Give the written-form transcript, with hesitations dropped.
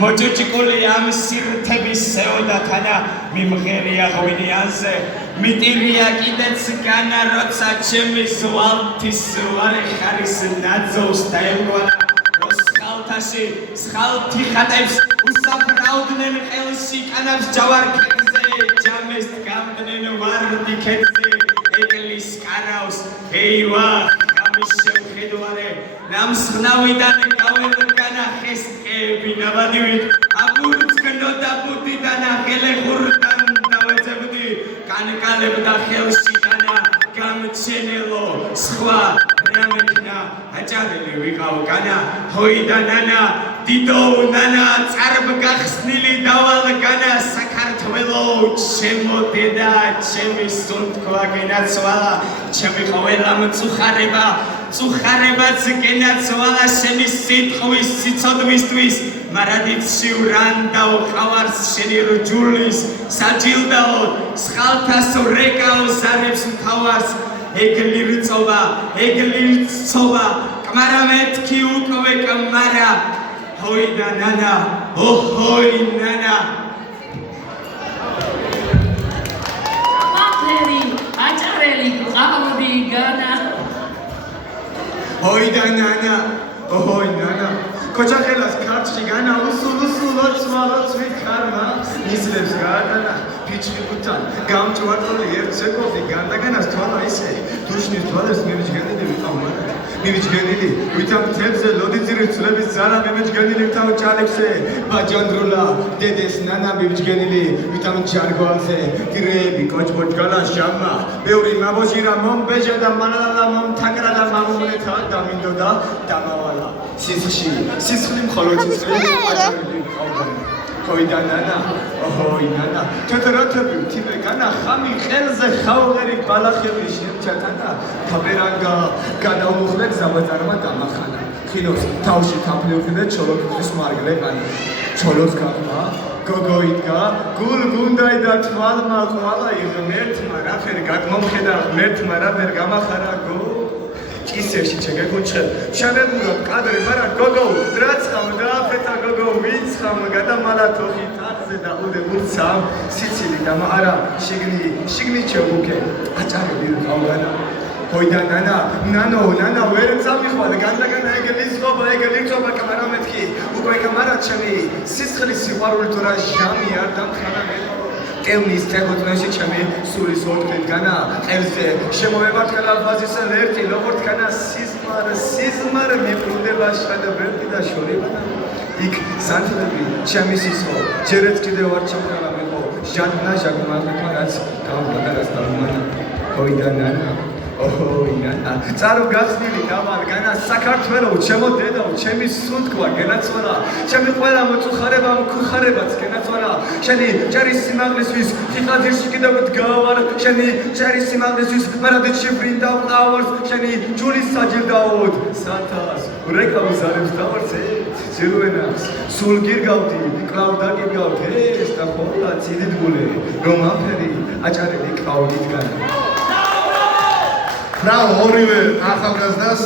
მოჭიჭიკული ამ სირთების სეოდათანა მიმღერია ღვინიანზე მიტირია კიდეც განა როცა ჩემი ზვალთის ვარე ხარის ნაძოვს დაემგვანა როს ხალთაში სხალთი ხატებს უსაფრაუდნენ ყელში კანავს ჯავარქებზე ჯამეს გამდნენ ვარდი ქედზე ეკლის კარავს ეივა გამის შევხედვარე ნამსხნავიდან გაველგანა ხესტყეები ნაბადივით აბურცგნოდა ბუდიდან ახელე ხურთან დავეძებდი კანკალებდა ხელში დანა გამჩენელო სხვა რამექნა აჭარელი ვიყავ განა ჰოიდა ნანა დიდო ნანა წარბ გახსნილი დავალ განა საქართველო ჩემო დედა ჩემი სუნთქვა გენაცვალა ჩემი ყველა მწუხარება წუხარებაც გენაცვალა შენი სიტყვის სიცოდვისთვის მარადიცი ვრანდაო ყავარს შენი რჯულის საჯილდაო სხალთას რეკაო ზარებს მთავარს ეგლი რწობა კმარა მეთქი უკვე კმარა ჰოიდა ნანა ოჰოი ნანა მახლერი აჭარელი ყავდი განა ჰოიდა ნანა ოჰოი ნანა კოჩახელას ქარჩი განა უსულო ცვალოცვით ქარმა ისლებს გაატანა ფიჩხიბუთან გამჭვარული ერთსეკოვი განდაგანას თვალა ისე დუშნის თვალებს მივიჯგენილი ვიყავ მარად მივიჯგენილი ვითამ თებზე ლოდიძირის ცვლების ძალა მივიჯგენილი ვითამ ჭალებზე ბაჯანდროლა დედეს ნანა მივიჯგენილი ვითამ ჯარგვალზე გრეები კოჭბოჭგალა ჟამა ბევრი მაბოჟირა მომბეჟა და მანალა მომთაკრა და მამულეთა დამინდოდა დამავალა სისხლში სისხლი მხოლოდ სისხლი აჭარელი ყავდა ჰოიდა ნანა ოჰოი ნანა თეთრათები თიმე განა ხამი ყელზე ხაულერი ბალახები შემჩათანა თაბერანგა გადაუმხლეთ ზაბაწარმა გამახანა ხინოს თავში თაფლიუხი და ჩოლოქის მარგლებანი ჩოლოს გახმა გოგოიდგა გულ გუნდაი და თვალმა ყვალა იღმერთმა რაფერ გადმომხედა ღმერთმა რაფერ გამახარა გო ისერში ჩეგეკუჩელ შანებურად კადრი მარა გოგო რაც ხამ დააფეთა გოგო ვინც ხამ გადამალა თოხი თარზე და უდე ურცამ სიცილი და არა შიგნი ჩებუკე აჭარელი ყავგანა ჰოიდა ნანა ვერ წამიხვალ განდაგანა ეგ ლიცობა კამარა მეთქი უკვე კამარა ჩემი სისხლის სიყვარული თუ რა ჟამი არ დამხანა მე ევნის თეღოთნაში ჩემი სულის ორთქით განა ყელზე შემოვებათ კალაფაზისა ლერტი როგორც განა სიზმარ მიბრუნდება შადა ვერტი და შორიბანა იქ სანთლები ჩემი სისხლო ჯერეთ კიდევ არ ჩამქარა მეყო ჟადნა ჟაგმალთა რაც დავბადარას დავმანა ჰოიდა ნანა ოჰოი ნანა წარო გახსნილი დავალ განა საქართველო ჩემო დედაო ჩემი სუნთქვა გენაცვალა ჩემი ყველა მოწუხარება მქუხარებაც გენაცვალა შენი ჭერის სიმაღლისთვის ხიხათირში კიდევ დგავარ შენი ჭერის სიმაღლისთვის მარადიჩი ბრინდა ყავარს შენი ჯულის საჯილდაოდ სათას რეკავ ზარებს დავარცე ძილვენას სულ გირგავდი კლავდა გირგავთ ეს და ხოლა ციდიდგული რომ აფერი აჭარელი ყავდით განა Bravo, ორივე ახალგაზრდას